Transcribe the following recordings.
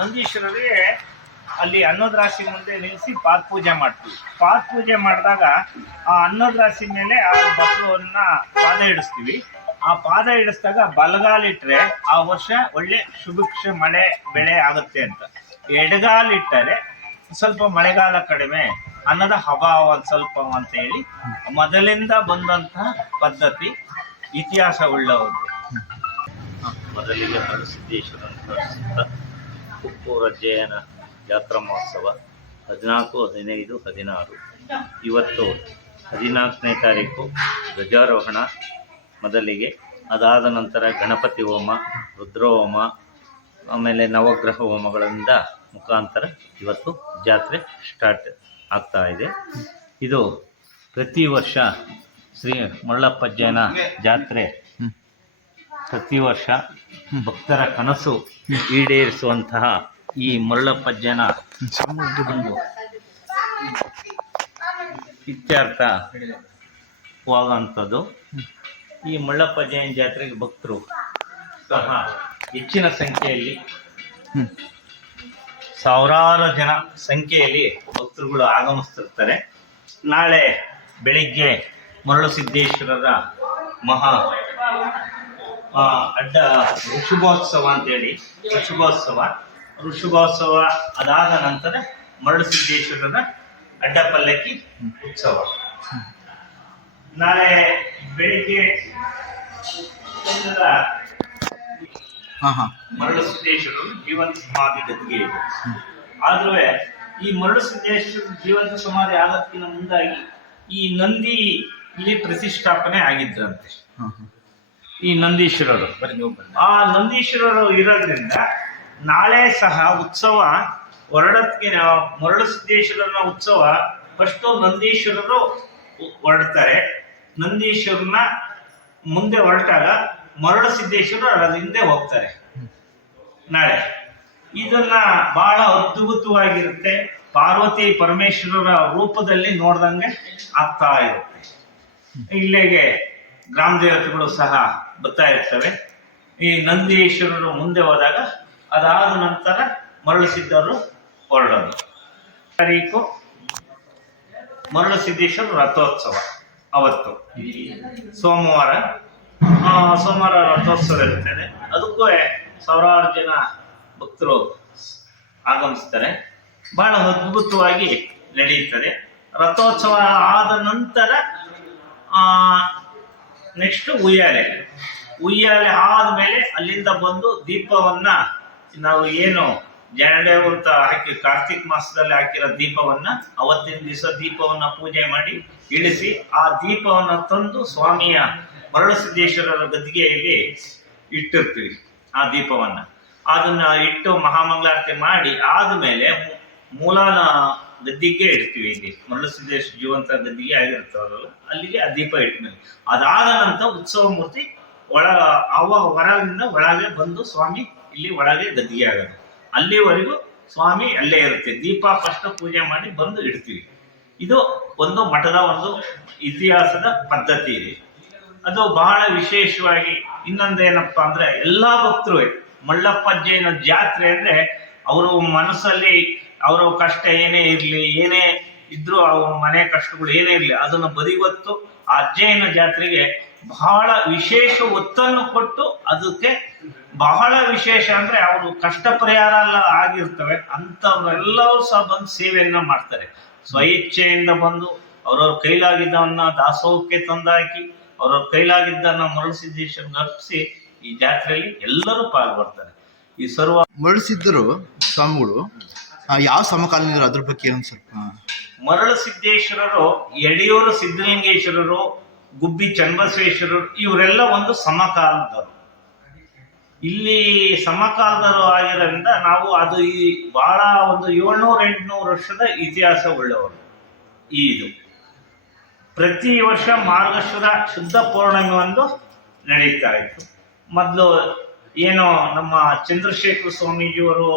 ನಂದೀಶ್ವರರಿಗೆ ಅಲ್ಲಿ ಅನ್ನದ ರಾಶಿ ಮುಂದೆ ನಿಲ್ಲಿಸಿ ಪಾದ ಪೂಜೆ ಮಾಡ್ತೀವಿ. ಪಾದ ಪೂಜೆ ಮಾಡಿದಾಗ ಆ ಅನ್ನದ ರಾಶಿ ಮೇಲೆ ಆ ಬಸವನ್ನ ಪಾದ ಇಡಿಸ್ತೀವಿ. ಆ ಪಾದ ಇಡಿಸಿದಾಗ ಬಲಗಾಲಿಟ್ರೆ ಆ ವರ್ಷ ಒಳ್ಳೆ ಸುಭಿಕ್ಷ ಮಳೆ ಬೆಳೆ ಆಗುತ್ತೆ ಅಂತ. ಎಡಗಾಲಿಟ್ಟರೆ ಸ್ವಲ್ಪ ಮಳೆಗಾಲ ಕಡಿಮೆ, ಅನ್ನದ ಅಭಾವ ಒಂದು ಸ್ವಲ್ಪ ಅಂತ ಹೇಳಿ ಮೊದಲಿಂದ ಬಂದಂತಹ ಪದ್ಧತಿ, ಇತಿಹಾಸ ಉಳ್ಳವರು. ಮೊದಲಿಗೆ ಮರುಸಿದ್ದೇಶ್ವರನ ಪ್ರಸಿದ್ಧ ಕುಪ್ಪೂರ ಜಯನ ಜಾತ್ರಾ ಮಹೋತ್ಸವ 14, 15, 16. ಇವತ್ತು 14ನೇ ತಾರೀಕು ಧ್ವಜಾರೋಹಣ ಮೊದಲಿಗೆ. ಅದಾದ ನಂತರ ಗಣಪತಿ ಹೋಮ, ರುದ್ರಹೋಮ, ಆಮೇಲೆ ನವಗ್ರಹ ಹೋಮಗಳಿಂದ ಮುಖಾಂತರ ಇವತ್ತು ಜಾತ್ರೆ ಸ್ಟಾರ್ಟ್ ಆಗ್ತಾ ಇದೆ. ಇದು ಪ್ರತಿ ವರ್ಷ ಶ್ರೀ ಮರಳಪ್ಪ ಜಯನ ಜಾತ್ರೆ ಪ್ರತಿ ವರ್ಷ ಭಕ್ತರ ಕನಸು ಈಡೇರಿಸುವಂತಹ ಈ ಮರಳಪ್ಪಜ್ಜನ ಒಂದು ಇತ್ಯರ್ಥವಾಗುವಂಥದ್ದು. ಈ ಮರಳಪ್ಪಜ್ಜನ ಜಾತ್ರೆಗೆ ಭಕ್ತರು ಸಹ ಹೆಚ್ಚಿನ ಸಂಖ್ಯೆಯಲ್ಲಿ, ಸಾವಿರಾರು ಜನ ಸಂಖ್ಯೆಯಲ್ಲಿ ಭಕ್ತರುಗಳು ಆಗಮಿಸ್ತಿರ್ತಾರೆ. ನಾಳೆ ಬೆಳಿಗ್ಗೆ ಮರಳು ಸಿದ್ದೇಶ್ವರರ ಮಹಾ ಅಡ್ಡ ಋಷಭೋತ್ಸವ ಅಂತೇಳಿ ಋಷಭೋತ್ಸವ ಅದಾದ ನಂತರ ಮರಳು ಸಿದ್ದೇಶ್ವರರ ಅಡ್ಡ ಪಲ್ಲಕ್ಕಿ ಉತ್ಸವ. ನಾಳೆ ಬೆಳಿಗ್ಗೆ ಮರಳು ಸಿದ್ದೇಶ್ವರರು ಜೀವಂತ ಸಮಾಧಿ ಗದ್ದಿಗೆ ಇದೆ. ಆದ್ರೂ ಈ ಮರಳು ಸಿದ್ದೇಶ್ವರ ಜೀವಂತ ಸಮಾಧಿ ಆಗೋದಕ್ಕಿಂತ ಮುಂದಾಗಿ ಈ ನಂದಿ ಇಲ್ಲಿ ಪ್ರತಿಷ್ಠಾಪನೆ ಆಗಿದ್ರಂತೆ. ಈ ನಂದೀಶ್ವರರು, ಆ ನಂದೀಶ್ವರರು ಇರೋದ್ರಿಂದ ನಾಳೆ ಸಹ ಉತ್ಸವ ಹೊರಡೋದಕ್ಕೆ ಮರಳು ಸಿದ್ದೇಶ್ವರನ ಉತ್ಸವ ಫಸ್ಟು ನಂದೀಶ್ವರರು ಹೊರಡ್ತಾರೆ. ನಂದೀಶ್ವರನ ಮುಂದೆ ಹೊರಟಾಗ ಮರಳು ಸಿದ್ದೇಶ್ವರರು ಅದರ ಹಿಂದೆ ಹೋಗ್ತಾರೆ ನಾಳೆ. ಇದನ್ನ ಬಹಳ ಅದ್ಭುತವಾಗಿರುತ್ತೆ. ಪಾರ್ವತಿ ಪರಮೇಶ್ವರರ ರೂಪದಲ್ಲಿ ನೋಡ್ದಂಗೆ ಆಗ್ತಾ ಇರುತ್ತೆ. ಇಲ್ಲಿಗೆ ಗ್ರಾಮ ದೇವತೆಗಳು ಸಹ ಬರ್ತಾ ಇರ್ತವೆ. ಈ ನಂದೀಶ್ವರರು ಮುಂದೆ ಹೋದಾಗ ಅದಾದ ನಂತರ ಮರಳು ಸಿದ್ಧರು ಹೊರಡೋದು. ತಾರೀಕು ಮರಳು ಸಿದ್ದೇಶ್ವರ ರಥೋತ್ಸವ ಅವತ್ತು ಸೋಮವಾರ ರಥೋತ್ಸವ ಇರುತ್ತದೆ. ಅದಕ್ಕೂ ಸಾವಿರಾರು ಜನ ಭಕ್ತರು ಆಗಮಿಸ್ತಾರೆ. ಬಹಳ ಅದ್ಭುತವಾಗಿ ನಡೆಯುತ್ತದೆ. ರಥೋತ್ಸವ ಆದ ನಂತರ ನೆಕ್ಸ್ಟ್ ಉಯ್ಯಾಲೆ ಆದ್ಮೇಲೆ ಅಲ್ಲಿಂದ ಬಂದು ದೀಪವನ್ನ ನಾವು ಏನು ಜನಡೇವ್ ಅಂತ ಹಾಕಿ ಕಾರ್ತಿಕ್ ಮಾಸದಲ್ಲಿ ಹಾಕಿರೋ ದೀಪವನ್ನ ಅವತ್ತಿನ ದಿವಸ ದೀಪವನ್ನ ಪೂಜೆ ಮಾಡಿ ಇಳಿಸಿ ಆ ದೀಪವನ್ನ ತಂದು ಸ್ವಾಮಿಯ ಮರಳು ಸಿದ್ದೇಶ್ವರರ ಗದ್ದಿಗೆಯಲ್ಲಿ ಇಟ್ಟಿರ್ತೀವಿ. ಆ ದೀಪವನ್ನ ಅದನ್ನ ಇಟ್ಟು ಮಹಾಮಂಗಳಾರತಿ ಮಾಡಿ ಆದ್ಮೇಲೆ ಮೂಲನ ಗದ್ದಿಗೆ ಇಡ್ತೀವಿ. ಇಲ್ಲಿ ಮರಳು ಸಿದ್ದೇಶ್ವರ ಜೀವಂತ ಗದ್ದಿಗೆ ಆಗಿರ್ತಾವಲ್ಲ, ಅಲ್ಲಿಗೆ ಆ ದೀಪ ಇಟ್ಮೇಲೆ ಅದಾದ ನಂತರ ಉತ್ಸವ ಮೂರ್ತಿ ಹೊರಗಿಂದ ಒಳಗೆ ಬಂದು ಸ್ವಾಮಿ ಇಲ್ಲಿ ಒಳಗೆ ಗದ್ದಿಗೆ ಆಗೋದು. ಅಲ್ಲಿವರೆಗೂ ಸ್ವಾಮಿ ಅಲ್ಲೇ ಇರುತ್ತೆ. ದೀಪ ಫಸ್ಟ್ ಪೂಜೆ ಮಾಡಿ ಬಂದು ಇಡ್ತೀವಿ. ಇದು ಒಂದು ಮಠದ ಒಂದು ಇತಿಹಾಸದ ಪದ್ಧತಿ ಇದೆ. ಅದು ಬಹಳ ವಿಶೇಷವಾಗಿ ಇನ್ನೊಂದೇನಪ್ಪಾ ಅಂದ್ರೆ ಎಲ್ಲಾ ಭಕ್ತರು ಮರಳಪ್ಪಜ್ಜನ ಜಾತ್ರೆ ಅಂದ್ರೆ ಅವರು ಮನಸ್ಸಲ್ಲಿ ಅವರ ಕಷ್ಟ ಏನೇ ಇರ್ಲಿ, ಏನೇ ಇದ್ರು ಅವ್ರ ಮನೆ ಕಷ್ಟಗಳು ಏನೇ ಇರ್ಲಿ ಅದನ್ನು ಬದಿಗೊತ್ತು ಆ ಅಜ್ಜಯ್ಯನ ಜಾತ್ರೆಗೆ ಬಹಳ ವಿಶೇಷ ಒತ್ತನ್ನು ಕೊಟ್ಟು ಅದಕ್ಕೆ ಬಹಳ ವಿಶೇಷ ಅಂದ್ರೆ ಅವರು ಕಷ್ಟ ಪರಿಹಾರ ಎಲ್ಲ ಆಗಿರ್ತವೆ ಅಂತವ್ರೆಲ್ಲರೂ ಸಹ ಬಂದು ಸೇವೆಯನ್ನ ಮಾಡ್ತಾರೆ. ಸ್ವಇಚ್ಛೆಯಿಂದ ಬಂದು ಅವ್ರವ್ರ ಕೈಲಾಗಿದ್ದವನ್ನ ದಾಸೋಹಕ್ಕೆ ತಂದಾಕಿ ಅವ್ರವ್ರ ಕೈಲಾಗಿದ್ದನ್ನ ಮರಳು ಸಿದ್ದೇಶ್ವರನ ಅರ್ಪಿಸಿ ಈ ಜಾತ್ರೆಯಲ್ಲಿ ಎಲ್ಲರೂ ಪಾಲ್ಗೊಳ್ತಾರೆ. ಈ ಮರಳು ಸಿದ್ಧರು ಸ್ವಾಮಿಗಳು ಯಾವ ಸಮಕಾಲೀನರು ಅದ್ರ ಬಗ್ಗೆ ಒಂದು ಸ್ವಲ್ಪ. ಮರಳು ಸಿದ್ದೇಶ್ವರರು, ಯಡಿಯೂರು ಸಿದ್ದಲಿಂಗೇಶ್ವರರು, ಗುಬ್ಬಿ ಚನ್ನಬಸವೇಶ್ವರರು ಇವರೆಲ್ಲ ಒಂದು ಸಮಕಾಲದವರು. ಇಲ್ಲಿ ಸಮಕಾಲದರು ಆಗಿರೋದ್ರಿಂದ ನಾವು ಅದು ಈ ಬಹಳ ಒಂದು 700-800 ವರ್ಷದ ಇತಿಹಾಸ ಉಳ್ಳವರು. ಇದು ಪ್ರತಿ ವರ್ಷ ಮಾರ್ಗಶಿರ ಶುದ್ಧ ಪೌರ್ಣಮಿ ಒಂದು ನಡೀತಾ ಇತ್ತು. ಮೊದಲು ಏನೋ ನಮ್ಮ ಚಂದ್ರಶೇಖರ ಸ್ವಾಮೀಜಿಯವರು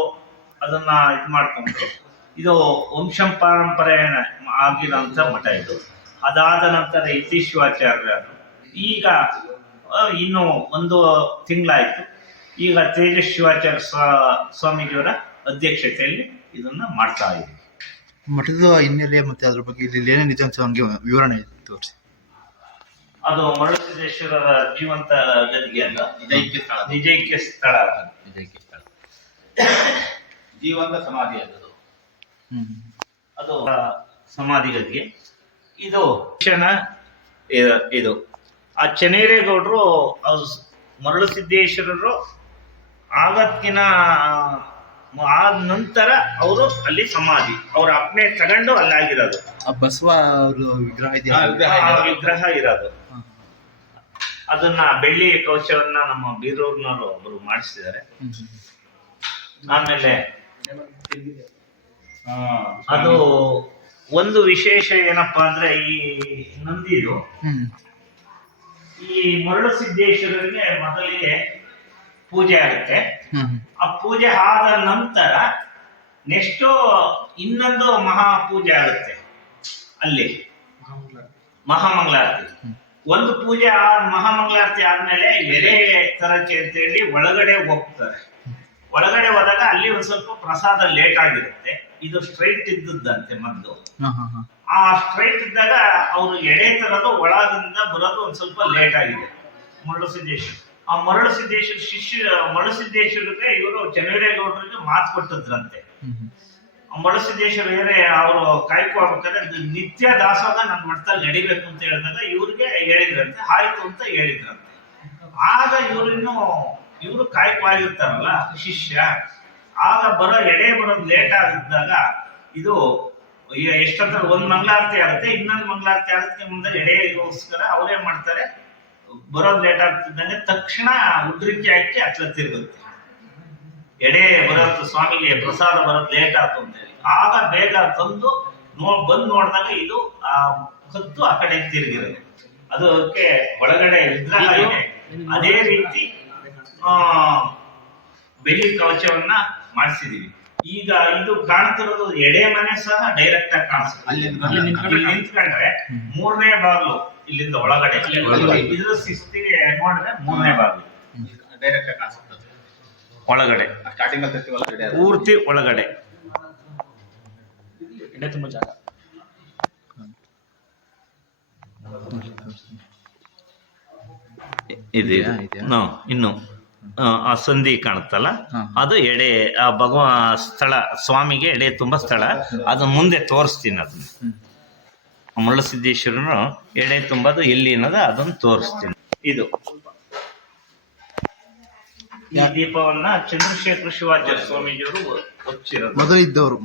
ಅದನ್ನ ಇದು ಮಾಡ್ಕೊಂಡ್ರು. ಇದು ವಂಶಂ ಪರಂಪರೆ ಆಗಿರೋಂಥ ಮಠ ಇದು. ಅದಾದ ನಂತರ ಯತೀಶ್ವರಾಚಾರ್ಯರು. ಈಗ ಇನ್ನು ಒಂದು ತಿಂಗಳಾಯ್ತು ಈಗ ತೇಜಸ್ ಶಿವಾಚಾರ್ಯ ಸ್ವಾಮೀಜಿಯವರ ಅಧ್ಯಕ್ಷತೆಯಲ್ಲಿ ಇದನ್ನ ಮಾಡ್ತಾ ಇದ್ದೀವಿ. ಮಠದ ಹಿನ್ನೆಲೆ ಮತ್ತೆ ಅದ್ರ ಬಗ್ಗೆ ಇಲ್ಲಿ ಏನೇನಿದೆ ಅಂತ ಹಂಗೆ ವಿವರಣೆ ತೋರಿಸಿ. ಅದು ಮರಳುಸಿದ್ದೇಶ್ವರರ ಜೀವಂತ ಗದ್ದಿಗೆ ಅಲ್ಲ, ನಿಜೈಕ್ಯ ಸ್ಥಳ ಜೀವಂತ ಸಮಾಧಿ ಅದು. ಅದು ಸಮಾಧಿ ಗದ್ದಿಗೆ. ಇದು ಇದು ಆ ಚನ್ನೇರೇಗೌಡರು ಮರಳುಸಿದ್ದೇಶ್ವರರು ಆಗತ್ತಿನ ಆದ ನಂತರ ಅವರು ಅಲ್ಲಿ ಸಮಾಧಿ ಅವ್ರ ಅಪ್ಪನೆ ತಗೊಂಡು ಅಲ್ಲಾಗಿರೋದು. ಬಸವ ವಿಗ್ರಹ ವಿಗ್ರಹ ಇರೋದು. ಅದನ್ನ ಬೆಳ್ಳಿ ಕವಚವನ್ನ ನಮ್ಮ ಬೀರೂರ್ನವರು ಒಬ್ರು ಮಾಡಿಸಿದ್ದಾರೆ. ಆಮೇಲೆ ಅದು ಒಂದು ವಿಶೇಷ ಏನಪ್ಪಾ ಅಂದ್ರೆ ಈ ನಂದಿದು ಈ ಮರಳುಸಿದ್ದೇಶ್ವರರಿಗೆ ಮೊದಲಿಗೆ ಪೂಜೆ ಆಗುತ್ತೆ. ಆ ಪೂಜೆ ಆದ ನಂತರ ನೆಕ್ಸ್ಟ್ ಇನ್ನೊಂದು ಮಹಾಪೂಜೆ ಆಗುತ್ತೆ ಅಲ್ಲಿ, ಮಹಾಮಂಗಳಾರತಿ. ಒಂದು ಪೂಜೆ ಮಹಾಮಂಗಳಾರತಿ ಆದ್ಮೇಲೆ ಎಲೆ ತರಕ್ಕೆ ಅಂತ ಹೇಳಿ ಒಳಗಡೆ ಹೋಗ್ತಾರೆ. ಒಳಗಡೆ ಹೋದಾಗ ಅಲ್ಲಿ ಒಂದ್ ಸ್ವಲ್ಪ ಪ್ರಸಾದ ಲೇಟ್ ಆಗಿರುತ್ತೆ. ಇದು ಸ್ಟ್ರೈಟ್ ಇದ್ದದ್ದಂತೆ ಮೊದಲು. ಆ ಸ್ಟ್ರೈಟ್ ಇದ್ದಾಗ ಅವ್ರು ಎಡೆ ತರೋದು ಒಳಗಿಂದ ಬರೋದು ಒಂದ್ ಸ್ವಲ್ಪ ಲೇಟ್ ಆಗಿದೆ. ಮರಳುಸಿದ್ದೇಶ್ವರ ಆ ಮರಳುಸಿದ್ದೇಶ್ವರಿಗೆ ಇವರು ಚನ್ನವೀರೇಗೌಡರಿಗೆ ಮಾತು ಕೊಟ್ಟಿದ್ರಂತೆ. ಮರಳುಸಿದ್ದೇಶ್ವರ ಅವರು ಕಾಯ್ಕೋಬೇಕಾದ್ರೆ ನಿತ್ಯ ದಾಸೋಹ ನನ್ನ ಮಠದಲ್ಲಿ ನಡಿಬೇಕು ಅಂತ ಹೇಳಿದಾಗ ಇವ್ರಿಗೆ ಹೇಳಿದ್ರಂತೆ. ಆಯ್ತು ಅಂತ ಹೇಳಿದ್ರಂತೆ. ಆಗ ಇವರು ಕಾಯ್ಕವಾಗಿರ್ತಾರಲ್ಲ ಶಿಷ್ಯ, ಆಗ ಎಡೆ ಬರೋದು ಲೇಟ್ ಆಗಿದ್ದಾಗ ಇದು ಎಷ್ಟಂದ್ರೆ ಒಂದ್ ಮಂಗಳಾರತಿ ಆಗುತ್ತೆ, ಇನ್ನೊಂದು ಮಂಗಳಾರತಿ ಆಗುತ್ತೆ. ಮುಂದೆ ಎಡೆಗೋಸ್ಕರ ಅವ್ರೇನ್ ಮಾಡ್ತಾರೆ, ಬರೋದು ಲೇಟ್ ಆಗ್ತಿದ್ದಂಗೆ ತಕ್ಷಣ ಉದ್ರಿಕೆ ಹಾಕಿ ಹತ್ರ ತಿರುಗುತ್ತೆ. ಎಡೆ ಬರೋದು ಸ್ವಾಮಿಗೆ ಪ್ರಸಾದ ಬರೋದು ಲೇಟ್ ಆಯ್ತು ಅಂತ ಹೇಳಿ ಆಗ ಬೇಗ ತಂದು ಬಂದು ನೋಡಿದಾಗ ಇದು ಆ ಕತ್ತು ಆ ಕಡೆ ತಿರುಗಿರೋದು. ಅದಕ್ಕೆ ಒಳಗಡೆ ವಿಗ್ರಹ ಇದೆ. ಅದೇ ರೀತಿ ಬೆಳ್ಳಿ ಕವಚವನ್ನ ಮಾಡಿಸಿದೀವಿ. ಈಗ ಇದು ಕಾಣ್ತಿರೋದು ಎಡೆ ಮನೆ ಸಹ ಡೈರೆಕ್ಟ್ ಆಗಿ ಕಾಣಿಸುತ್ತೆ. ಅಲ್ಲಿ ನಿಂತ್ಕೊಂಡ್ರೆ 3ನೇ ಬಾಗಿಲು ಇಲ್ಲಿಂದ ಒಳಗಡೆ, ಇದ್ರ ಶಿಸ್ತಿಗೆ ನೋಡಿದ್ರೆ 3ನೇ ಬಾಗಿಲು ಡೈರೆಕ್ಟ್ ಆಗಿ ಕಾಣಿಸುತ್ತೆ. ಒಳಗಡೆ ಸ್ಟಾರ್ಟಿಂಗ್ ಅಲ್ಲಿ ಪೂರ್ತಿ ಒಳಗಡೆ ಎಡೆ ತುಂಬಾ ಜಾಗ ಇದೆ. ಇನ್ನು ಆ ಸಂಧಿ ಕಾಣುತ್ತಲ್ಲ, ಅದು ಎಡೆ ಆ ಭಗವಾನ್ ಸ್ಥಳ, ಸ್ವಾಮಿಗೆ ಎಡೆ ತುಂಬಾ ಸ್ಥಳ. ಅದು ಮುಂದೆ ತೋರಿಸ್ತೀನಿ. ಅದನ್ನ ಮರಳುಸಿದ್ದೇಶ್ವರನು ಎಡೆ ತುಂಬದು ಎಲ್ಲಿ ಅನ್ನೋದು ಅದನ್ನು ತೋರಿಸ್ತೀನಿ. ಇದು ಈ ದೀಪವನ್ನ ಚಂದ್ರಶೇಖರ ಶಿವಾಚಾರ್ಯ ಸ್ವಾಮೀಜಿಯವರು ಹಚ್ಚಿರೋದು. ಮೊದಲು ಇದ್ದವರು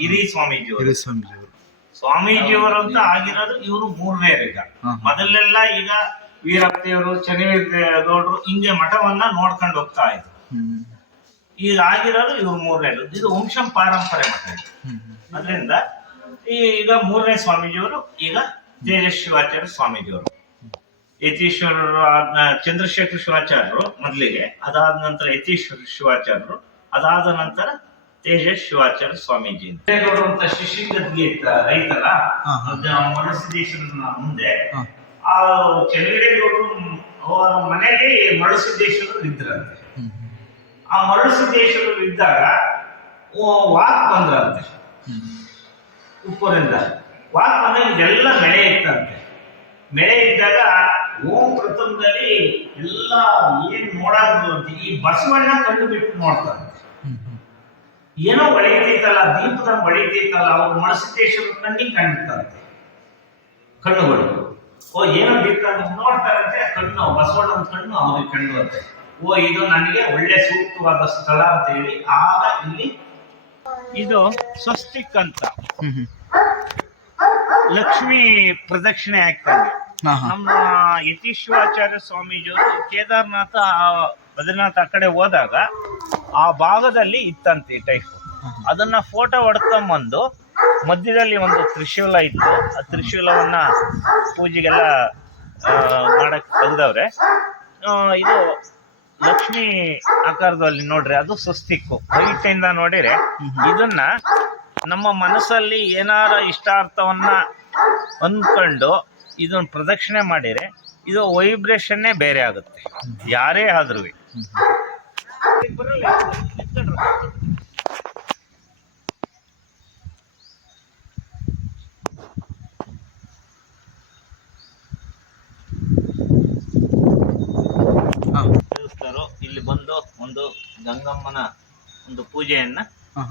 ಹಿರಿ ಸ್ವಾಮೀಜಿಯವರು ಅಂತ ಆಗಿರೋದು ಇವರು 3ನೇ. ಈಗ ಮೊದಲೆಲ್ಲ ಈಗ ವೀರಪ್ಪದೇವರು, ಚನ್ನವೀರಗೌಡರು ಹಿಂಗೆ ಮಠವನ್ನ ನೋಡ್ಕೊಂಡು ಹೋಗ್ತಾ ಇದ್ರು. ಈಗ ಆಗಿರೋದು ಇವ್ರು 3ನೇದು. ಇದು ವಂಶಂ ಪಾರಂಪರೆ ಮಠ ಇದು. ಅದರಿಂದ ಈಗ 3ನೇ ಸ್ವಾಮೀಜಿಯವರು ಈಗ ತೇಜಸ್ ಶಿವಾಚಾರ್ಯ ಸ್ವಾಮೀಜಿಯವರು. ಯತೀಶ್ವರರು ಚಂದ್ರಶೇಖರ ಶಿವಾಚಾರ್ಯರು ಮೊದಲಿಗೆ, ಅದಾದ ನಂತರ ಯತೀಶ್ವರ ಶಿವಾಚಾರ್ಯರು, ಅದಾದ ನಂತರ ತೇಜಸ್ ಶಿವಾಚಾರ್ಯ ಸ್ವಾಮೀಜಿ ಅಂತ ಶಿಷ್ಯ ಗದ್ದಿಗೆ ರೈತಲ್ಲ ಮರಳುಸಿದ್ದೇಶ್ವರನ ಮುಂದೆ ಆ ಚನ್ನವೀರೇಗೌಡರು ಅವರ ಮನೆಯಲ್ಲಿ ಮರಳುಸಿದ್ದೇಶ್ವರರು ಇದ್ರಂತೆ. ಆ ಮರಳುಸಿದ್ದೇಶ್ವರರು ಇದ್ದಾಗ ವಾಕ್ ಬಂದ್ರಂತೆ ಉಪ್ಪೂರಿಂದ. ವಾಕ್ ಬಂದಾಗ ಇದೆಲ್ಲ ಮಳೆ ಇತ್ತಂತೆ. ಮಳೆ ಇದ್ದಾಗ ಓಂ ಪ್ರಥಮದಲ್ಲಿ ಎಲ್ಲ ಏನ್ ನೋಡಾದ್ರು ಅಂತ ಈ ಬಸವಣ್ಣ ಕಣ್ಣು ಬಿಟ್ಟು ನೋಡ್ತಾರಂತೆ. ಏನೋ ಹೊಳಿತೈತಲ್ಲ, ದೀಪದಂಗ ಹೊಳಿತೈತಲ್ಲ, ಅವ್ರು ಮರಳುಸಿದ್ದೇಶ್ವರ ಕಣ್ಣಿಗೆ ಕಾಣಿಸ್ತಂತೆ ಕಣ್ಣುಗಳು. ಏನೋ ದೀಪ ನೋಡ್ತಾರಂತೆ, ಕಣ್ಣು ಬಸವಣ್ಣನ ಕಣ್ಣು ಅವ್ರಿಗೆ ಕಂಡು ಅಂತೆ. ಇದು ನನಗೆ ಒಳ್ಳೆ ಸೂಕ್ತವಾದ ಸ್ಥಳ ಅಂತ ಹೇಳಿ ಆಗ ಇಲ್ಲಿ ಇದು ಸ್ವಸ್ತಿಕ್ ಅಂತ ಲಕ್ಷ್ಮಿ ಪ್ರದಕ್ಷಿಣೆ ಆಗ್ತದೆ. ನಮ್ಮ ಯತೀಶ್ವರಾಚಾರ್ಯ ಸ್ವಾಮೀಜಿಯವರು ಕೇದಾರ್ನಾಥ ಬದ್ರಿನಾಥ ಆ ಕಡೆ ಹೋದಾಗ ಆ ಭಾಗದಲ್ಲಿ ಇತ್ತಂತೆ ಈ ಟೈಪ್. ಅದನ್ನ ಫೋಟೋ ಹೊಡ್ಕೊಂಬಂದು ಮಧ್ಯದಲ್ಲಿ ಒಂದು ತ್ರಿಶೂಲ ಇತ್ತು. ಆ ತ್ರಿಶೂಲವನ್ನ ಪೂಜೆಗೆಲ್ಲ ಮಾಡಕ್ ತೆಗ್ದವ್ರೆ. ಇದು ಲಕ್ಷ್ಮಿ ಆಕಾರದಲ್ಲಿ ನೋಡ್ರಿ, ಅದು ಸ್ವಸ್ತಿಕ್ಕು. ರೈಟಿಂದ ನೋಡಿದ್ರೆ ಇದನ್ನ ನಮ್ಮ ಮನಸ್ಸಲ್ಲಿ ಏನಾರ ಇಷ್ಟಾರ್ಥವನ್ನ ಅಂದ್ಕೊಂಡು ಇದನ್ನ ಪ್ರದಕ್ಷಿಣೆ ಮಾಡಿದ್ರೆ ಇದು ವೈಬ್ರೇಷನ್ನೇ ಬೇರೆ ಆಗುತ್ತೆ, ಯಾರೇ ಆದ್ರೂ. ಬರಲ್ಲ ನಿಂತ್ಕೊಂಡ್ರು. ದೇವಸ್ಥಾನರು ಇಲ್ಲಿ ಬಂದು ಒಂದು ಗಂಗಮ್ಮನ ಒಂದು ಪೂಜೆಯನ್ನ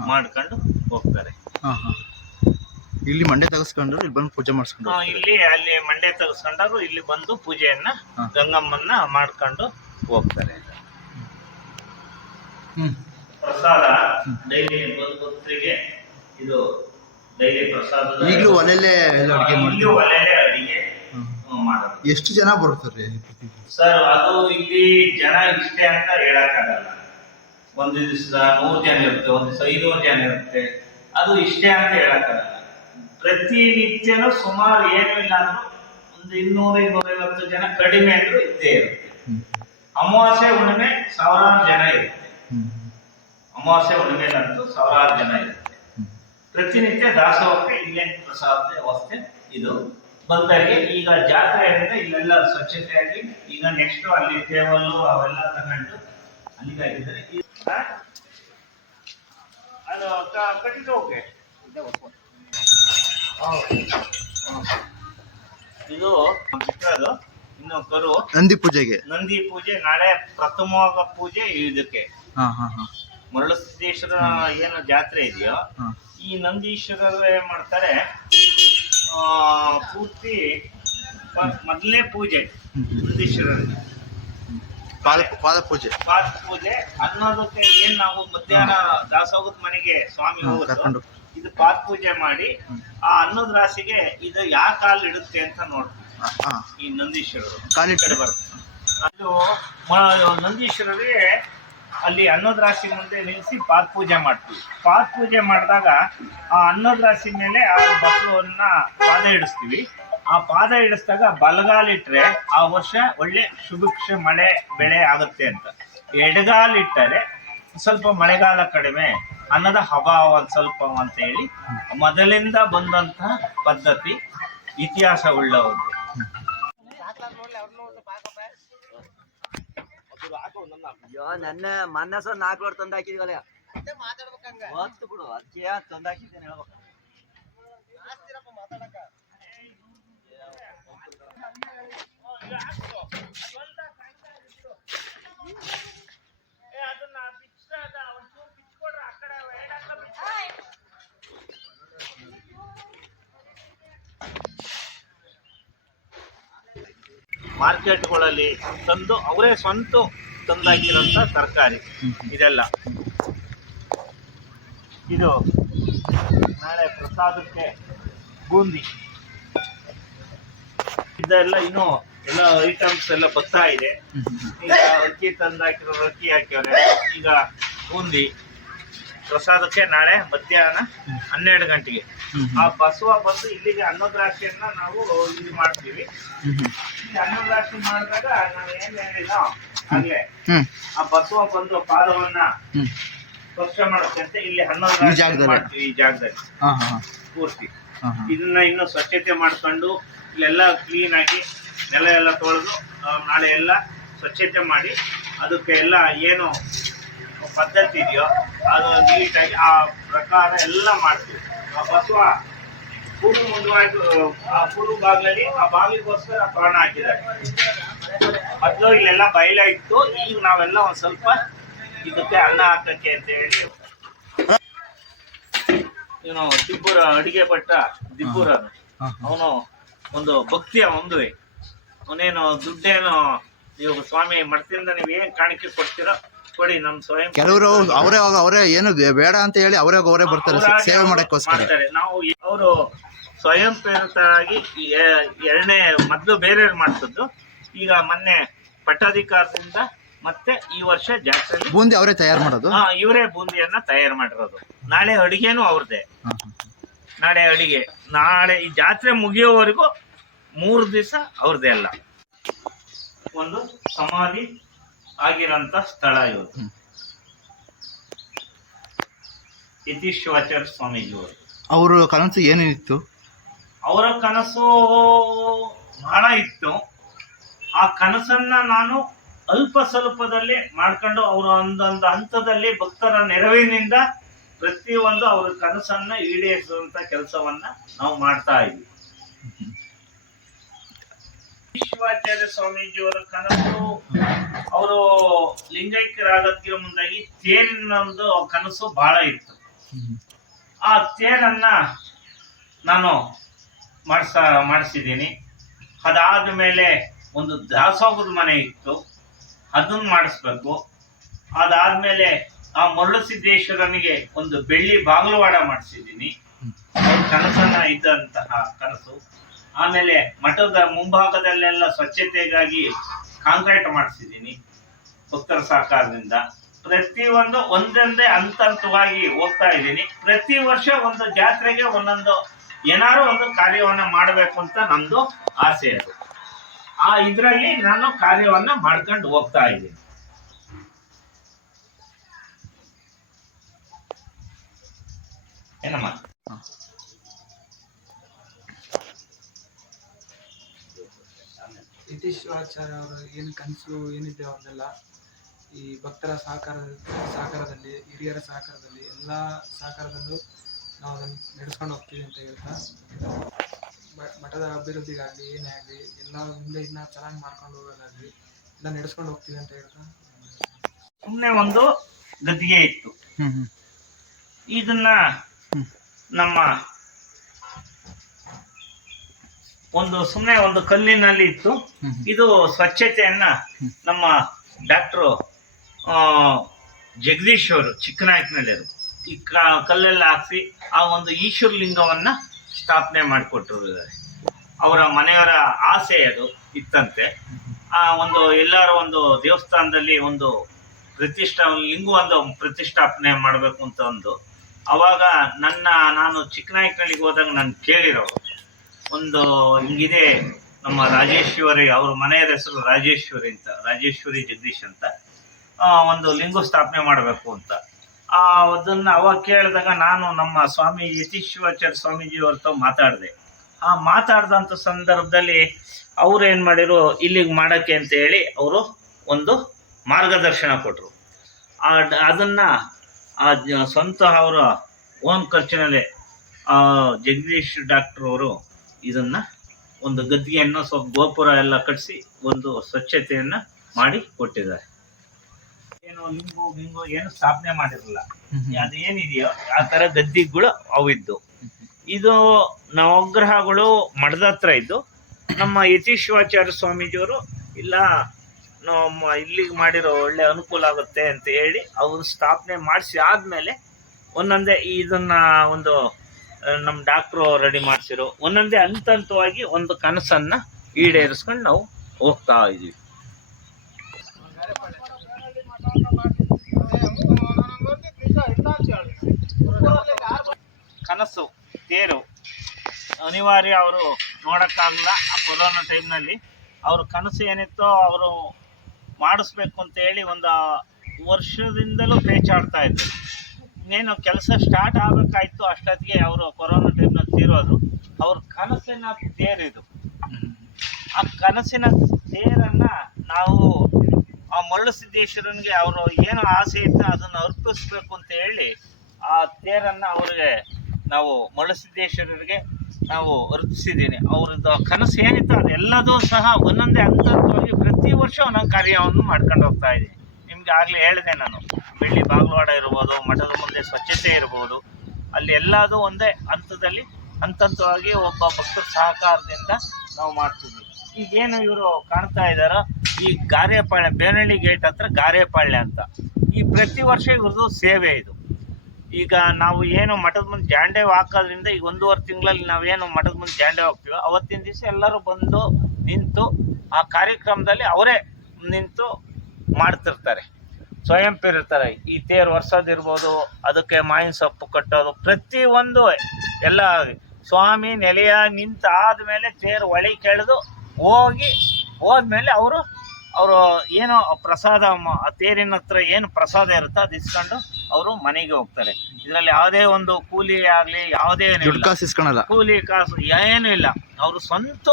ಮಾಡ್ಕೊಂಡು ಹೋಗ್ತಾರೆ. ಇಲ್ಲಿ ಮಂಡೆ ತೆಗೆಸ್ಕೊಂಡ್ರು ಇಲ್ಲಿ ಬಂದು ಪೂಜೆ ಮಾಡಿಸ್ಕೊಂಡು ಇಲ್ಲಿ ಅಲ್ಲಿ ಮಂಡೆ ತೆಗೆಸ್ಕೊಂಡವ್ರು ಇಲ್ಲಿ ಬಂದು ಪೂಜೆಯನ್ನ ಗಂಗಮ್ಮನ್ನ ಮಾಡ್ಕೊಂಡು ಹೋಗ್ತಾರೆ. ಪ್ರಸಾದ ಡೈಲಿ ಭಕ್ತರಿಗೆ ಇದು ಡೈಲಿ ಪ್ರಸಾದ. ಈಗಲೂ ಒಲೆಯಲ್ಲೇ ಎಲ್ಲ ಅಡುಗೆ ಇಲ್ಲಿ ಒಲೆಯಲ್ಲೇ ಅಡಿಗೆ ಮಾಡೋದು. ಎಷ್ಟು ಜನ ಬರ್ತಾರೆ ಸರ್? ಅದು ಇಲ್ಲಿ ಜನ ಇಷ್ಟೇ ಅಂತ ಹೇಳಕ್ಕಾಗಲ್ಲ. ಒಂದು ದಿವಸ 100 ಜನ ಇರುತ್ತೆ, ಒಂದು ದಿವಸ 500 ಜನ ಇರುತ್ತೆ. ಅದು ಇಷ್ಟೇ ಅಂತ ಹೇಳಕ್ಕಾಗಲ್ಲ. ಪ್ರತಿನಿತ್ಯನೂ ಸುಮಾರು ಏನೂ ಇಲ್ಲ ಅಂದ್ರೂ ಒಂದು 200-250 ಜನ ಕಡಿಮೆ ಅಂದ್ರೂ ಇದ್ದೇ ಇರುತ್ತೆ. ಅಮಾವಾಸ್ಯೆ ಹುಣ್ಣಿಮೆ ಸಾವಿರಾರು ಜನ ಇರುತ್ತೆ. ಅಮಾವಾಸ್ಯೆ ಹುಣ್ಣಿಮೆಲಂತೂ ಸಾವಿರಾರು ಜನ ಇರುತ್ತೆ. ಪ್ರತಿನಿತ್ಯ ದಾಸೋಹಕ್ಕೆ ಇಲ್ಲೇ ಪ್ರಸಾದ ವ್ಯವಸ್ಥೆ ಇದು. ಬಂದರಿಗೆ ಈಗ ಜಾತ್ರೆ ಅಂದ್ರೆ ಇಲ್ಲೆಲ್ಲ ಸ್ವಚ್ಛತೆಯಾಗಿ ಈಗ ನೆಕ್ಸ್ಟ್ ಅಲ್ಲಿ ಟೇಬಲ್ ಅವೆಲ್ಲ ತಗೊಂಡು ಅಲ್ಲಿಗೆ ಹಾಕಿದ್ದಾರೆ. ಅದು ಕಟ್ಟಿಗೆ ಹೋಗಿ ಇದು ಚಿಕ್ಕದು ಇನ್ನು ಕರು ನಂದಿ ಪೂಜೆಗೆ. ನಂದಿ ಪೂಜೆ ನಾಳೆ ಪ್ರಥಮವಾಗ ಪೂಜೆ ಇದಕ್ಕೆ. ಮರಳಸಿದ್ದೇಶ್ವರ ಏನು ಜಾತ್ರೆ ಇದೆಯೋ ಈ ನಂದೀಶ್ವರರು ಏನ್ ಮಾಡ್ತಾರೆ, ಪೂರ್ತಿ ಮೊದಲನೇ ಪೂಜೆ ನಂದೀಶ್ವರರಿಗೆ ಪಾದ ಪೂಜೆ. ಪಾದ ಪೂಜೆ ಅನ್ನೋದಕ್ಕೆ ಏನ್ ನಾವು ಮಧ್ಯಾಹ್ನ ದಾಸೋಗದ ಮನೆಗೆ ಸ್ವಾಮಿ ಹೋಗೋದು, ಇದು ಪಾದ ಪೂಜೆ ಮಾಡಿ ಆ ಅನ್ನದ ರಾಶಿಗೆ ಇದು ಯಾವ ಕಾಲ್ ಇಡುತ್ತೆ ಅಂತ ನೋಡ್ತೀವಿ. ಈ ನಂದೀಶ್ವರರು ಕಡೆ ಬರುತ್ತೆ. ಅದು ನಂದೀಶ್ವರರಿಗೆ ಅಲ್ಲಿ ಅನ್ನದ ರಾಶಿ ಮುಂದೆ ನಿಲ್ಲಿಸಿ ಪಾದ ಪೂಜೆ ಮಾಡ್ತೀವಿ. ಪಾದ ಪೂಜೆ ಮಾಡಿದಾಗ ಆ ಅನ್ನದ ರಾಶಿ ಮೇಲೆ ಆ ಬಸವನ್ನ ಪಾದ ಇಡಿಸ್ತೀವಿ. ಆ ಪಾದ ಇಡಿಸಿದಾಗ ಬಲಗಾಲಿಟ್ರೆ ಆ ವರ್ಷ ಒಳ್ಳೆ ಸುಭಿಕ್ಷ ಮಳೆ ಬೆಳೆ ಆಗುತ್ತೆ ಅಂತ. ಎಡಗಾಲಿಟ್ಟರೆ ಸ್ವಲ್ಪ ಮಳೆಗಾಲ ಕಡಿಮೆ, ಅನ್ನದ ಅಭಾವ ಒಂದ್ ಸ್ವಲ್ಪ ಅಂತ ಹೇಳಿ ಮೊದಲಿಂದ ಬಂದಂತಹ ಪದ್ಧತಿ, ಇತಿಹಾಸ ಉಳ್ಳವರು. ನನ್ನ ಮೊನ್ನೆ ಸಹ 4 ಲೋಡ್ ತಂದು ಹಾಕಿದ್ವಲ್ಲ, ಹೊತ್ತು ಬಿಡು ಅದಕ್ಕೆ ತಂದು ಹಾಕಿದ್ದೇನೆ ಹೇಳ್ಬೇಕು. ಮಾರ್ಕೆಟ್ಗಳಲ್ಲಿ ತಂದು ಅವರೇ ಸ್ವಂತ ತಂದಾಕಿರೋಂಥ ತರಕಾರಿ ಇದೆಲ್ಲ. ಇದು ನಾಳೆ ಪ್ರಸಾದಕ್ಕೆ ಬೂಂದಿ ಇದೆಲ್ಲ ಇನ್ನೂ ಎಲ್ಲ ಐಟಮ್ಸ್ ಎಲ್ಲ ಬರ್ತಾ ಇದೆ. ಈಗ ಅಕ್ಕಿ ತಂದಾಕಿರೋ ಅಕ್ಕಿ ಹಾಕಿವ್ರೆ. ಈಗ ಬೂಂದಿ ಪ್ರಸಾದಕ್ಕೆ ನಾಳೆ ಮಧ್ಯಾಹ್ನ 12 ಗಂಟೆಗೆ ಆ ಬಸವ ಬಂದು ಇಲ್ಲಿಗೆ ಅನ್ನದ ರಾಶಿಯನ್ನ ನಾವು ಇದು ಮಾಡ್ತೀವಿ. ಅನ್ನದ ರಾಶಿ ಮಾಡಿದಾಗ ನಾವು ಏನ್ ಹೇಳಿದ ಆಗ್ಲೇ ಆ ಬಸವ ಬಂದು ಪಾದವನ್ನ ಸ್ಪರ್ಶ ಮಾಡುತ್ತೆ ಅಂತ ಇಲ್ಲಿ ಅನ್ನದ ರಾಶಿ ಮಾಡ್ತೀವಿ. ಈ ಜಾಗದಲ್ಲಿ ಪೂರ್ತಿ ಇದನ್ನ ಇನ್ನು ಸ್ವಚ್ಛತೆ ಮಾಡ್ಕೊಂಡು ಇಲ್ಲೆಲ್ಲ ಕ್ಲೀನ್ ಆಗಿ ನೆಲ ಎಲ್ಲ ತೊಳೆದು ನಾಳೆ ಎಲ್ಲ ಸ್ವಚ್ಛತೆ ಮಾಡಿ ಅದಕ್ಕೆ ಎಲ್ಲ ಏನು ಪದ್ಧತಿ ಇದೆಯೋ ಅದು ನೀಟಾಗಿ ಆ ಪ್ರಕಾರ ಎಲ್ಲ ಮಾಡ್ತೀವಿ. ಆ ಬಸವ ಪೂರ್ವ ಮುಂದುವಾಗಿ ಆ ಪೂರ್ವ ಬಾಗಿಲಲ್ಲಿ ಆ ಬಾಗಿಲಿಗೋಸ್ಕರ ಪ್ರಾಣ ಹಾಕಿದ್ದಾರೆ. ಮೊದಲು ಇಲ್ಲೆಲ್ಲ ಬಯಲ ಇತ್ತು, ಈಗ ನಾವೆಲ್ಲ ಒಂದ್ ಸ್ವಲ್ಪ ಇದಕ್ಕೆ ಅನ್ನ ಹಾಕಕ್ಕೆ ಅಂತ ಹೇಳಿ ಇವನು ದಿಬ್ಬೂರ ಅಡಿಗೆ ಭಟ್ಟ ದಿಬ್ಬೂರ ಅವನು ಒಂದು ಭಕ್ತಿಯ ಒಂದು ಅವನೇನು ದುಡ್ಡೇನು ನೀವು ಸ್ವಾಮಿ ಮಠದಿಂದ ನೀವು ಏನ್ ಕಾಣಿಕೆ ಕೊಡ್ತೀರೋ ಕೊಡಿ, ನಮ್ ಸ್ವಯಂ ಕೆಲವರು ಅವರೇ ಏನು ಬೇಡ ಅಂತ ಹೇಳಿ ಅವರೇ ಬರ್ತಾರೆ ಸೇವೆ ಮಾಡಕ್ಕೋಸ್ಕರ. ನಾವು ಅವರು ಸ್ವಯಂ ಪ್ರೇರಿತರಾಗಿ ಎರಡನೇ ಮೊದಲು ಬೇರೆ ಮಾಡ್ತಿದ್ದು, ಈಗ ಮೊನ್ನೆ ಪಟ್ಟಾಧಿಕಾರದಿಂದ ಮತ್ತೆ ಈ ವರ್ಷ ಜಾತ್ರೆ ಬೂಂದಿ ಅವರೇ ತಯಾರು ಮಾಡೋದು. ಇವರೇ ಬೂಂದಿಯನ್ನ ತಯಾರು ಮಾಡಿರೋದು. ನಾಳೆ ಅಡಿಗೆನೂ ಅವ್ರದ್ದೇ. ನಾಳೆ ಅಡಿಗೆ ನಾಳೆ ಈ ಜಾತ್ರೆ ಮುಗಿಯೋವರೆಗೂ 3 ದಿವಸ ಅವ್ರದ್ದೇ ಎಲ್ಲ. ಒಂದು ಸಮಾಧಿ ಆಗಿರೋಂಥ ಸ್ಥಳ ಇವತ್ತು ಯತೀಶ್ವರಾಚಾರ್ಯ ಸ್ವಾಮೀಜಿಯವರು. ಅವರು ಕನಸು ಏನಿತ್ತು? ಅವರ ಕನಸು ಬಹಳ ಇತ್ತು. ಆ ಕನಸನ್ನ ನಾನು ಅಲ್ಪ ಸ್ವಲ್ಪದಲ್ಲಿ ಮಾಡ್ಕೊಂಡು ಅವರು ಒಂದೊಂದು ಹಂತದಲ್ಲಿ ಭಕ್ತರ ನೆರವಿನಿಂದ ಪ್ರತಿಯೊಂದು ಅವ್ರ ಕನಸನ್ನ ಈಡೇರಿಸುವಂತ ಕೆಲಸವನ್ನ ನಾವು ಮಾಡ್ತಾ ಇದ್ವಿ. ಶಿವಾಚಾರ್ಯ ಸ್ವಾಮೀಜಿಯವರ ಕನಸು, ಅವರು ಲಿಂಗೈಕ್ಯರಾಗೋದಕ್ಕೆ ಮುಂದಾಗಿ ತೇರಿನ ಒಂದು ಕನಸು ಬಹಳ ಇತ್ತು. ಆ ತೇರನ್ನ ನಾನು ಮಾಡಿಸಿದ್ದೀನಿ. ಅದಾದ ಮೇಲೆ ಒಂದು ದಾಸೋಹದ ಮನೆ ಇತ್ತು, ಅದನ್ನ ಮಾಡಿಸ್ಬೇಕು. ಅದಾದ್ಮೇಲೆ ಆ ಮರುಳಸಿದ್ದೇಶ್ವರನಿಗೆ ಒಂದು ಬೆಳ್ಳಿ ಬಾಗಿಲವಾಡ ಮಾಡಿಸಿದ್ದೀನಿ, ಅವ್ರ ಕನಸನ್ನ ಇದ್ದಂತಹ ಕನಸು. ಆಮೇಲೆ ಮಠದ ಮುಂಭಾಗದಲ್ಲೆಲ್ಲ ಸ್ವಚ್ಛತೆಗಾಗಿ ಕಾಂಕ್ರೀಟ್ ಮಾಡಿಸಿದ್ದೀನಿ ಭಕ್ತರ ಸಹಕಾರದಿಂದ. ಪ್ರತಿಯೊಂದು ಒಂದೊಂದೇ ಹಂತವಾಗಿ ಹೋಗ್ತಾ ಇದ್ದೀನಿ. ಪ್ರತಿ ವರ್ಷ ಒಂದು ಜಾತ್ರೆಗೆ ಒಂದೊಂದು ಏನಾರು ಒಂದು ಕಾರ್ಯವನ್ನ ಮಾಡಬೇಕು ಅಂತ ನಂದು ಆಸೆ. ಅದು ಆ ಇದ್ರಲ್ಲಿ ನಾನು ಕಾರ್ಯವನ್ನ ಮಾಡ್ಕೊಂಡು ಹೋಗ್ತಾ ಇದ್ದೀನಿ. ಏನಮ್ಮ? ಯತೀಶ್ವರಾಚಾರ್ಯ ಅವರ ಏನು ಕನಸು ಏನಿದೆ ಅವನ್ನೆಲ್ಲ ಈ ಭಕ್ತರ ಸಹಕಾರದಲ್ಲಿ ಹಿರಿಯರ ಸಹಕಾರದಲ್ಲಿ ಎಲ್ಲ ಸಹಕಾರದಲ್ಲೂ ನಾವು ಅದನ್ನು ನಡೆಸ್ಕೊಂಡು ಹೋಗ್ತೀವಿ ಅಂತ ಹೇಳ್ತಾ, ಮಠದ ಅಭಿವೃದ್ಧಿಗಾಗಲಿ ಏನೇ ಆಗಲಿ ಎಲ್ಲ ಮುಂದೆ ಇದನ್ನ ಚೆನ್ನಾಗಿ ಮಾಡ್ಕೊಂಡು ಹೋಗೋದಾಗಲಿ ಎಲ್ಲ ನಡೆಸ್ಕೊಂಡು ಹೋಗ್ತೀವಿ ಅಂತ ಹೇಳ್ತಾ, ಸುಮ್ಮನೆ ಒಂದು ಗದ್ದಿಗೆ ಇತ್ತು. ಇದನ್ನ ನಮ್ಮ ಸುಮ್ಮನೆ ಒಂದು ಕಲ್ಲಿನಲ್ಲಿ ಇತ್ತು. ಇದು ಸ್ವಚ್ಛತೆಯನ್ನ ನಮ್ಮ ಡಾಕ್ಟ್ರು ಜಗದೀಶ್ ಅವರು ಚಿಕ್ಕನಾಯಕನಹಳ್ಳಿಯವರು ಈ ಕಲ್ಲೆಲ್ಲ ಹಾಕಿ ಆ ಒಂದು ಈಶ್ವರ ಲಿಂಗವನ್ನ ಸ್ಥಾಪನೆ ಮಾಡಿಕೊಟ್ಟಿದ್ದಾರೆ. ಅವರ ಮನೆಯವರ ಆಸೆ ಅದು ಇತ್ತಂತೆ. ಆ ಒಂದು ಎಲ್ಲಾರ ಒಂದು ದೇವಸ್ಥಾನದಲ್ಲಿ ಒಂದು ಲಿಂಗ ಒಂದು ಪ್ರತಿಷ್ಠಾಪನೆ ಮಾಡಬೇಕು ಅಂತ ಅವಾಗ ನಾನು ಚಿಕ್ಕನಾಯಕನಹಳ್ಳಿಗೆ ಹೋದಾಗ ನಾನು ಕೇಳಿರೋರು ಒಂದು ಹಿಂಗಿದೆ, ನಮ್ಮ ರಾಜೇಶ್ವರಿ, ಅವ್ರ ಮನೆಯ ಹೆಸರು ರಾಜೇಶ್ವರಿ ಅಂತ, ರಾಜೇಶ್ವರಿ ಜಗದೀಶ್ ಅಂತ, ಒಂದು ಲಿಂಗ ಸ್ಥಾಪನೆ ಮಾಡಬೇಕು ಅಂತ. ಅದನ್ನ ಅವಾಗ ಕೇಳಿದಾಗ ನಾನು ನಮ್ಮ ಸ್ವಾಮಿ ಯತೀಶ್ವರಾಚಾರ್ಯ ಸ್ವಾಮೀಜಿ ಅವ್ರ ಮಾತಾಡಿದೆ. ಆ ಮಾತಾಡ್ದಂಥ ಸಂದರ್ಭದಲ್ಲಿ ಅವ್ರು ಏನು ಮಾಡಿರು, ಇಲ್ಲಿಗೆ ಮಾಡೋಕ್ಕೆ ಅಂತ ಹೇಳಿ ಅವರು ಒಂದು ಮಾರ್ಗದರ್ಶನ ಕೊಟ್ಟರು. ಅದನ್ನು ಸ್ವಂತ ಅವರ ಓನ್ ಖರ್ಚಿನಲ್ಲೇ ಜಗದೀಶ್ ಡಾಕ್ಟರ್ ಅವರು ಇದನ್ನು ಒಂದು ಗದ್ದಿಗೆಯನ್ನು ಸ್ವಲ್ಪ ಗೋಪುರ ಎಲ್ಲ ಕಟ್ಟಿಸಿ ಒಂದು ಸ್ವಚ್ಛತೆಯನ್ನು ಮಾಡಿ ಕೊಟ್ಟಿದ್ದಾರೆ. ಏನು ಲಿಂಗು ಏನು ಸ್ಥಾಪನೆ ಮಾಡಿರಲಿಲ್ಲ. ಅದೇನಿದೆಯೋ ಆ ಥರ ಗದ್ದಿಗಳು ಅವಿದ್ದು. ಇದು ನವಗ್ರಹಗಳು ಮಠದ ಹತ್ರ ಇದ್ದು ನಮ್ಮ ಯತೀಶ್ವರಾಚಾರ್ಯ ಸ್ವಾಮೀಜಿಯವರು ಇಲ್ಲ ನಮ್ಮ ಇಲ್ಲಿಗೆ ಮಾಡಿರೋ ಒಳ್ಳೆ ಅನುಕೂಲ ಆಗುತ್ತೆ ಅಂತ ಹೇಳಿ ಅವರು ಸ್ಥಾಪನೆ ಮಾಡಿಸಿ ಆದಮೇಲೆ ಒಂದೊಂದೇ ಇದನ್ನ ಒಂದು ನಮ್ಮ ಡಾಕ್ಟ್ರು ರೆಡಿ ಮಾಡಿಸಿರೋ ಒಂದೊಂದೇ ಹಂತವಾಗಿ ಒಂದು ಕನಸನ್ನು ಈಡೇರಿಸ್ಕೊಂಡು ನಾವು ಹೋಗ್ತಾ ಇದ್ದೀವಿ. ಕನಸು ತೇರು ಅನಿವಾರ್ಯ, ಅವರು ನೋಡೋಕ್ಕಾಗಲ್ಲ. ಆ ಕೊರೋನಾ ಟೈಮ್ನಲ್ಲಿ ಅವ್ರ ಕನಸು ಏನಿತ್ತೋ ಅವರು ಮಾಡಿಸ್ಬೇಕು ಅಂತ ಹೇಳಿ ಒಂದು ವರ್ಷದಿಂದಲೂ ಪೇಚಾಡ್ತಾ ಇದ್ರು. ಇನ್ನೇನು ಕೆಲಸ ಸ್ಟಾರ್ಟ್ ಆಗಬೇಕಾಯ್ತು ಅಷ್ಟೊತ್ತಿಗೆ ಅವರು ಕೊರೋನಾ ಟೈಮ್ನಲ್ಲಿ ತೀರೋದು. ಅವ್ರ ಕನಸಿನ ತೇರಿದು. ಆ ಕನಸಿನ ತೇರನ್ನ ನಾವು ಆ ಮರುಳಸಿದ್ದೇಶ್ವರನಿಗೆ ಅವರು ಏನು ಆಸೆ ಇತ್ತು ಅದನ್ನು ಅರ್ಪಿಸ್ಬೇಕು ಅಂತ ಹೇಳಿ ಆ ತೇರನ್ನ ಅವ್ರಿಗೆ ನಾವು ಮರುಳಸಿದ್ದೇಶ್ವರರಿಗೆ ನಾವು ಅರ್ಪಿಸಿದ್ದೀನಿ. ಅವ್ರದ್ದು ಕನಸು ಏನಿತ್ತು ಅದೆಲ್ಲದೂ ಸಹ ಒಂದೊಂದೇ ಹಂತವಾಗಿ ಪ್ರತಿ ವರ್ಷ ಒಂದೊಂದು ಕಾರ್ಯವನ್ನು ಮಾಡ್ಕೊಂಡು ಹೋಗ್ತಾ ಇದ್ದೀನಿ. ನಿಮ್ಗೆ ಆಗಲೇ ಹೇಳಿದೆ ನಾನು, ಬೆಳ್ಳಿ ಬಾಗಿಲವಾಡ ಇರ್ಬೋದು, ಮಠದ ಮುಂದೆ ಸ್ವಚ್ಛತೆ ಇರ್ಬೋದು, ಅಲ್ಲಿ ಎಲ್ಲದೂ ಒಂದೇ ಹಂತದಲ್ಲಿ ಹಂತವಾಗಿ ಒಬ್ಬ ಭಕ್ತರ ಸಹಕಾರದಿಂದ ನಾವು ಮಾಡ್ತಿದ್ವಿ. ಈಗೇನು ಇವರು ಕಾಣ್ತಾ ಇದ್ದಾರೋ ಈ ಗಾರೆಪಾಳ್ಯ, ಬೇನಹಳ್ಳಿ ಗೇಟ್ ಹತ್ರ ಗಾರೆಪಾಳ್ಯ ಅಂತ, ಈ ಪ್ರತಿ ವರ್ಷ ಇವ್ರದ್ದು ಸೇವೆ ಇದು. ಈಗ ನಾವು ಏನು ಮಠದ ಮುಂದೆ ಜಾಂಡೆ ಹಾಕೋದ್ರಿಂದ ಈಗ 1.5 ತಿಂಗಳಲ್ಲಿ ನಾವೇನು ಮಠದ ಮುಂದೆ ಜಾಂಡೆ ಹೋಗ್ತೀವೋ ಅವತ್ತಿನ ದಿವಸ ಎಲ್ಲರೂ ಬಂದು ನಿಂತು ಆ ಕಾರ್ಯಕ್ರಮದಲ್ಲಿ ಅವರೇ ನಿಂತು ಮಾಡ್ತಿರ್ತಾರೆ, ಸ್ವಯಂ ಇರ್ತಾರೆ. ಈ ತೇರು ವರ್ಷದಿರ್ಬೋದು, ಅದಕ್ಕೆ ಮಾವಿನ ಸೊಪ್ಪು ಕಟ್ಟೋದು, ಪ್ರತಿಯೊಂದು ಎಲ್ಲ ಸ್ವಾಮಿ ನೆಲೆಯ ನಿಂತಾದ್ಮೇಲೆ ತೇರು ಒಳಿ ಕೆಳೆದು ಹೋದ್ಮೇಲೆ ಅವರು ಏನೋ ಪ್ರಸಾದ ತೇರಿನ ಹತ್ರ ಏನು ಪ್ರಸಾದ ಇರುತ್ತೋ ಅದು ಇಸ್ಕೊಂಡು ಅವರು ಮನೆಗೆ ಹೋಗ್ತಾರೆ. ಇದರಲ್ಲಿ ಯಾವುದೇ ಒಂದು ಕೂಲಿ ಆಗಲಿ ಯಾವುದೇ ಕೂಲಿ ಕಾಸು ಏನೂ ಇಲ್ಲ. ಅವರು ಸ್ವಂತ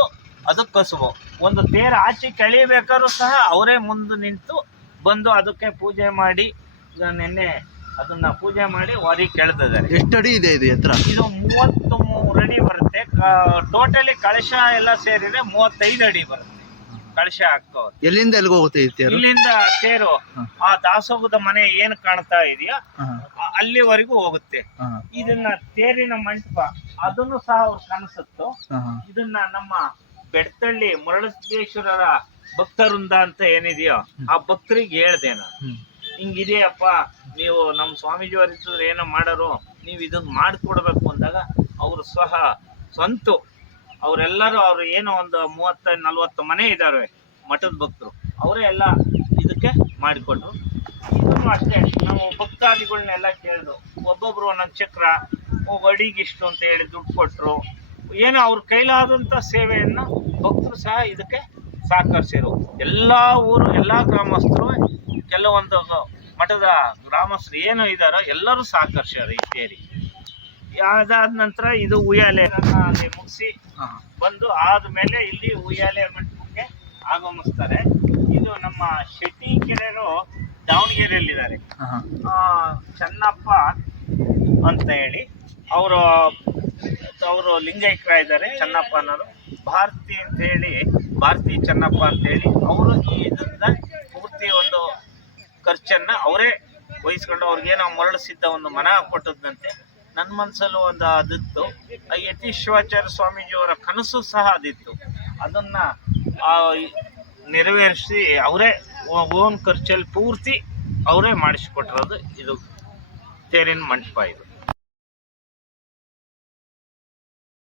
ಅದು ಕಸುಬು. ಒಂದು ತೇರು ಆಚೆ ಕೆಳಿಬೇಕಾದ್ರೂ ಸಹ ಅವರೇ ಮುಂದೆ ನಿಂತು ಬಂದು ಅದಕ್ಕೆ ಪೂಜೆ ಮಾಡಿ, ನಿನ್ನೆ ಅದನ್ನ ಪೂಜೆ ಮಾಡಿ ಹೊರಗೆ ಕೆಳ್ತಿದ್ದಾರೆ. ಎಷ್ಟು ಅಡಿ ಇದೆ ಇದು ಎತ್ತರ? ಇದು 33 ಅಡಿ ಬರುತ್ತೆ. ಟೋಟಲಿ ಕಳಶ ಎಲ್ಲ ಸೇರಿದ್ರೆ 35 ಅಡಿ ಬರುತ್ತೆ ಕಳಶ ಹಾಕೋದು. ಎಲ್ಲಿಂದ ಎಲ್ಲಿಗೆ ಹೋಗುತ್ತೆ ಈ ತೇರು? ಇಲ್ಲಿಂದ ತೇರು ಆ ದಾಸೋಗದ ಮನೆ ಏನ್ ಕಾಣ್ತಾ ಇದೆಯಾ ಅಲ್ಲಿವರೆಗೂ ಹೋಗುತ್ತೆ. ಇದನ್ನ ತೇರಿನ ಮಂಟಪ ಅದನ್ನು ಸಹ ಅವ್ರು ಕನಸುತ್ತು. ಇದನ್ನ ನಮ್ಮ ಬೆಡ್ತಳ್ಳಿ ಮುರಳಸಿದ್ದೇಶ್ವರರ ಭಕ್ತವೃಂದ ಅಂತ ಏನಿದೆಯೋ ಆ ಭಕ್ತರಿಗೆ ಹೇಳ್ದೆ ನಾನು, ಹಿಂಗಿದೆಯಪ್ಪ, ನೀವು ನಮ್ಮ ಸ್ವಾಮೀಜಿಯವರು ಇದ್ದರೆ ಏನೋ ಮಾಡೋರು, ನೀವು ಇದನ್ನ ಮಾಡಿಕೊಡ್ಬೇಕು ಅಂದಾಗ ಅವರು ಸಹ ಸ್ವಂತ ಅವರೆಲ್ಲರೂ ಅವ್ರು ಏನೋ ಒಂದು 30-40 ಮನೆ ಇದ್ದಾರೆ ಮಠದ ಭಕ್ತರು, ಅವರೇ ಎಲ್ಲ ಇದಕ್ಕೆ ಮಾಡಿಕೊಟ್ರು. ಇದನ್ನು ಅಷ್ಟೇ ನಾವು ಭಕ್ತಾದಿಗಳನ್ನೆಲ್ಲ ಕೇಳಿದ್ರು. ಒಬ್ಬೊಬ್ರು ಒಂದೊಂದು ಚಕ್ರ ಅಡಿಗಿಷ್ಟು ಅಂತ ಹೇಳಿ ದುಡ್ಡು ಕೊಟ್ಟರು. ಏನೋ ಅವ್ರ ಕೈಲಾದಂಥ ಸೇವೆಯನ್ನು ಭಕ್ತರು ಸಹ ಇದಕ್ಕೆ ಸಹಕರಿಸಿರು. ಎಲ್ಲ ಊರು ಎಲ್ಲ ಗ್ರಾಮಸ್ಥರು, ಕೆಲವೊಂದು ಮಠದ ಗ್ರಾಮಸ್ಥರು ಏನು ಇದ್ದಾರೋ ಎಲ್ಲರೂ ಸಹಕರಿಸ್ಯಾರ ಈ ತೇರಿ. ಅದಾದ ನಂತರ ಇದು ಉಯ್ಯಾಲೆ ಅಲ್ಲಿ ಮುಗಿಸಿ ಬಂದು ಆದ್ಮೇಲೆ ಇಲ್ಲಿ ಉಯ್ಯಾಲೆ ಮಂಟಪಕ್ಕೆ ಆಗಮಿಸ್ತಾರೆ. ಇದು ನಮ್ಮ ಶೆಟ್ಟಿ ಕೆರೆಯರು ದಾವಣಗೆರೆಯಲ್ಲಿದ್ದಾರೆ. ಚೆನ್ನಪ್ಪ ಅಂತ ಹೇಳಿ ಅವರು ಲಿಂಗೈಕ್ಯ ಇದ್ದಾರೆ. ಚೆನ್ನಪ್ಪ ಅನ್ನೋರು ಭಾರತಿ ಅಂತ ಹೇಳಿ, ಭಾರತಿ ಚೆನ್ನಪ್ಪ ಅಂತ ಹೇಳಿ ಅವರು ಇದರಿಂದ ಪೂರ್ತಿ ಒಂದು ಖರ್ಚನ್ನ ಅವರೇ ವಹಿಸ್ಕೊಂಡು ಅವ್ರಿಗೇನೋ ಮರಳಿಸಿದ್ದ ಒಂದು ಮನ ಕೊಟ್ಟದಂತೆ. ನನ್ನ ಮನಸ್ಸಲ್ಲೂ ಒಂದು ಅದಿತ್ತು. ಯತೀಶ್ವರಾಚಾರ್ಯ ಸ್ವಾಮೀಜಿಯವರ ಕನಸು ಸಹ ಅದಿತ್ತು. ಅದನ್ನ ನೆರವೇರಿಸಿ ಅವರೇ ಓನ್ ಖರ್ಚಲ್ಲಿ ಪೂರ್ತಿ ಅವರೇ ಮಾಡಿಸಿಕೊಟ್ಟಿರೋದು ಇದು ತೇರಿನ ಮಂಟಪ ಇದು.